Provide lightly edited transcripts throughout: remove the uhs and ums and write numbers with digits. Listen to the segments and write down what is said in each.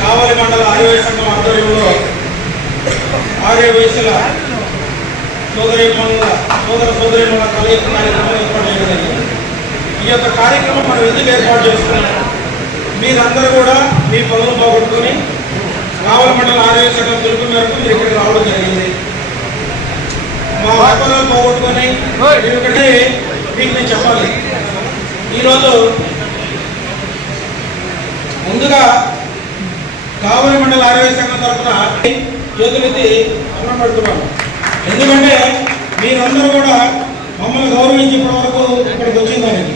కావలి మండల ఆర్యవైశ్య సంఘం ఆధ్వర్యంలో ఆర్యవైశ్యుల సోదరీమణుల కలయిక కార్యక్రమం ఏర్పాటు చేయడం. ఈ యొక్క కార్యక్రమం మనం ఎందుకు ఏర్పాటు చేసుకున్నాం? మీరందరూ కూడా మీ పనులు పోగొట్టుకుని కావలి మండల ఆర్యవైశ్య సంఘం పిలుపు మేరకు మీరు ఇక్కడికి రావడం జరిగింది. మా వ్యాపారాలు పోగొట్టుకొని ఎందుకంటే మీకు నేను చెప్పాలి. ఈరోజు ముందుగా కావలి మండల ఆర్యవైశ్య సంఘం తరఫున చేతులెత్తి అన్నం పెడుతున్నాను. ఎందుకంటే మీరందరూ కూడా మమ్మల్ని గౌరవించి ఇప్పటి వరకు ఇక్కడికి వచ్చిందానికి.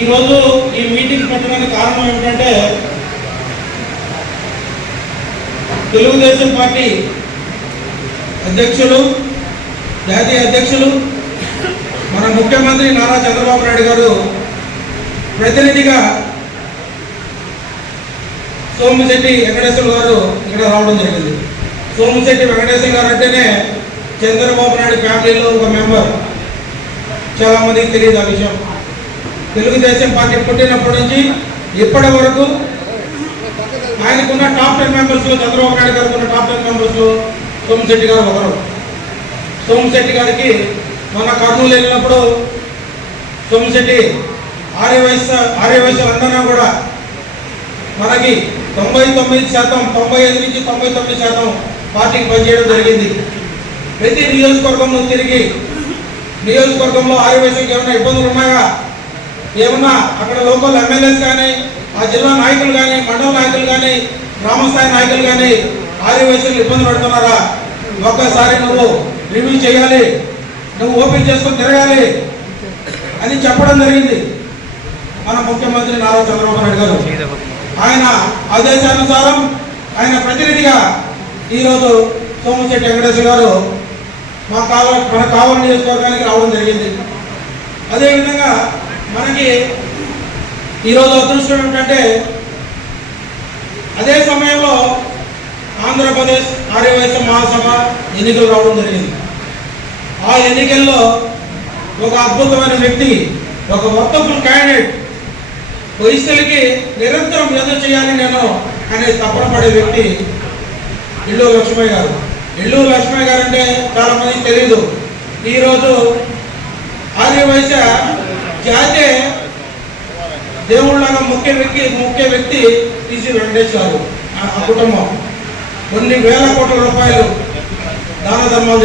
ఈరోజు ఈ మీటింగ్ పెట్టడానికి కారణం ఏమిటంటే తెలుగుదేశం పార్టీ అధ్యక్షులు, జాతీయ అధ్యక్షులు, మన ముఖ్యమంత్రి నారా చంద్రబాబు నాయుడు గారు ప్రతినిధిగా సోమిశెట్టి వెంకటేశ్వర గారు ఇక్కడ రావడం జరిగింది. సోమిశెట్టి వెంకటేశ్వర గారు అంటేనే చంద్రబాబు నాయుడు ఫ్యామిలీలో ఒక మెంబర్. చాలామందికి తెలియదు ఆ విషయం. తెలుగుదేశం పార్టీ పుట్టినప్పటి నుంచి ఇప్పటి వరకు ఆయనకున్న టాప్ 10 మెంబర్స్లో, చంద్రబాబు నాయుడు గారికి ఉన్న టాప్ 10 మెంబర్స్లో సోమిశెట్టి గారు ఒకరు. సోమిశెట్టి గారికి మన కర్నూలు వెళ్ళినప్పుడు సోమిశెట్టి ఆర్యవైశ్యులందరూ కూడా మనకి 99%, 95 నుంచి 99% పార్టీకి పనిచేయడం జరిగింది. ప్రతి నియోజకవర్గంలో తిరిగి నియోజకవర్గంలో ఆర్యవైశ్యులకు ఏమైనా ఇబ్బందులు ఉన్నాయా, ఏమన్నా అక్కడ లోకల్ ఎమ్మెల్యేస్ కానీ, ఆ జిల్లా నాయకులు కానీ, మండల నాయకులు కానీ, గ్రామస్థాయి నాయకులు కానీ ఆర్యవైశ్యులు ఇబ్బంది పడుతున్నారా, ఒక్కసారి నువ్వు రివ్యూ చేయాలి, నువ్వు ఓపెన్ చేసుకొని తిరగాలి అని చెప్పడం జరిగింది మన ముఖ్యమంత్రి నారా చంద్రబాబు నాయుడు గారు. ఆయన ఆదేశానుసారం ఆయన ప్రతినిధిగా ఈరోజు సోమిశెట్టి వెంకటేశ్వర గారు మన కావలి నియోజకవర్గానికి రావడం జరిగింది. అదేవిధంగా మనకి ఈరోజు అదృష్టం ఏమిటంటే అదే సమయంలో ఆంధ్రప్రదేశ్ ఆర్యవైశ్య మహాసభ ఎన్నికలు రావడం జరిగింది. ఆ ఎన్నికల్లో ఒక అద్భుతమైన వ్యక్తి, ఒక వర్తఫుల్ క్యాండిడేట్, వైశ్యులకి నిరంతరం ఏదో చేయాలి నేను అనే తపన పడే వ్యక్తి ఇల్లూరు లక్ష్మయ్య గారు. ఇల్లూరు లక్ష్మయ్య గారు అంటే చాలా మందికి తెలియదు. ఈరోజు ఆర్యవైశ్య జాతే దేవుళ్ళగా ముఖ్య వ్యక్తి టీసీ వెంకటేష్ గారు. ఆ కుటుంబం కొన్ని వేల కోట్ల రూపాయలు దాన ధర్మాలు